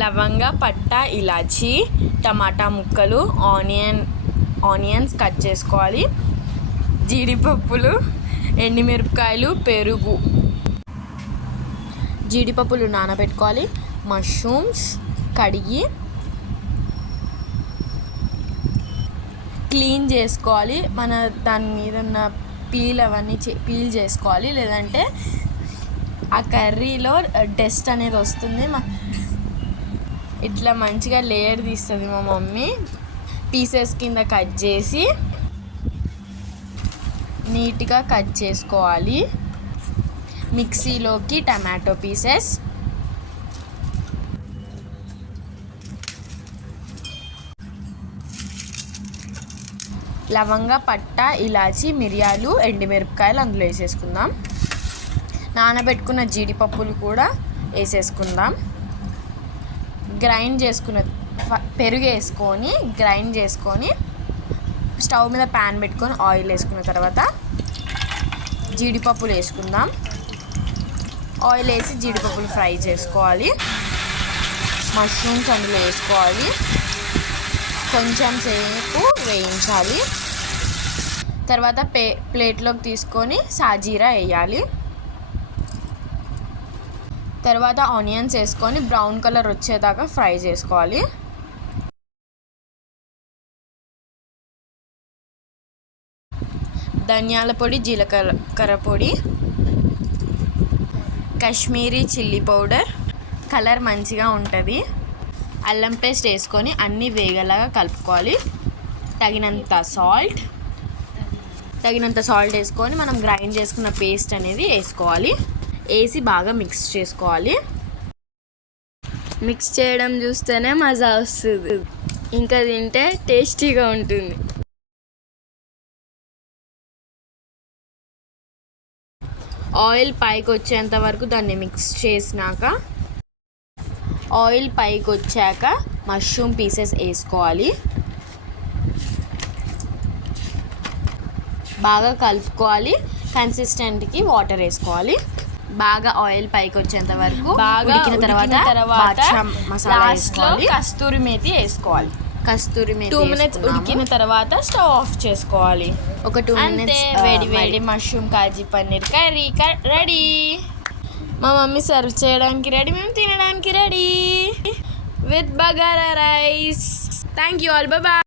లవంగ, పట్ట, ఇలాచి, టమాటా ముక్కలు, ఆనియన్స్ కట్ చేసుకోవాలి, జీడిపప్పులు, ఎండుమిరపకాయలు, పెరుగు. జీడిపప్పులు నానబెట్టుకోవాలి, మష్రూమ్స్ కడిగి క్లీన్ చేసుకోవాలి. మన దాని మీద ఉన్న పీల్ అవన్నీ పీల్ చేసుకోవాలి, లేదంటే ఆ కర్రీలో డస్ట్ అనేది వస్తుంది. ఇట్లా మంచిగా లేయర్ తీస్తుంది మా మమ్మీ. పీసెస్ కింద కట్ చేసి నీట్గా కట్ చేసుకోవాలి. మిక్సీలోకి టమాటో పీసెస్, లవంగ, పట్ట, ఇలాచి, మిరియాలు, ఎండుమిరపకాయలు అందులో వేసేసుకుందాం. నానబెట్టుకున్న జీడిపప్పులు కూడా వేసేసుకుందాం. గ్రైండ్ చేసుకున్న పెరుగు వేసుకొని గ్రైండ్ చేసుకొని స్టవ్ మీద ప్యాన్ పెట్టుకొని ఆయిల్ వేసుకున్న తర్వాత జీడిపప్పులు వేసుకుందాం. ఆయిల్ వేసి జీడిపప్పులు ఫ్రై చేసుకోవాలి. మష్రూమ్స్ అందులో వేసుకోవాలి, కొంచెం సేపు వేయించాలి. తర్వాత ప్లేట్లోకి తీసుకొని సాజీరా వేయాలి. తర్వాత ఆనియన్స్ వేసుకొని బ్రౌన్ కలర్ వచ్చేదాకా ఫ్రై చేసుకోవాలి. ధనియాల పొడి, జీలకర్ర పొడి, కాశ్మీరీ చిల్లీ పౌడర్, కలర్ మంచిగా ఉంటుంది. అల్లం పేస్ట్ వేసుకొని అన్నీ వేగలాగా కలుపుకోవాలి. తగినంత సాల్ట్ వేసుకొని మనం గ్రైండ్ చేసుకున్న పేస్ట్ అనేది వేసుకోవాలి. వేసి బాగా మిక్స్ చేసుకోవాలి. మిక్స్ చేయడం చూస్తేనే మజా వస్తుంది, ఇంకా తింటే టేస్టీగా ఉంటుంది. ఆయిల్ పైకి వచ్చేంత వరకు దాన్ని మిక్స్ చేసినాక, ఆయిల్ పైకి వచ్చాక మష్రూమ్ పీసెస్ వేసుకోవాలి. బాగా కలుపుకోవాలి. కన్సిస్టెంట్కి వాటర్ వేసుకోవాలి. బాగా ఆయిల్ పైకి వచ్చేంత వరకు బాగా ఉడికిన తర్వాత లాస్ట్లో కస్తూరి మేతి వేసుకోవాలి. 2 minutes ఉడికిన తర్వాత స్టవ్ ఆఫ్ చేసుకోవాలి. ఒక 2 minutes వేడి mushroom kaju paneer curry ready. మా మమ్మీ సర్వ్ చేయడానికి రెడీ, మేము తినడానికి ready with bagara rice. Thank you all, bye.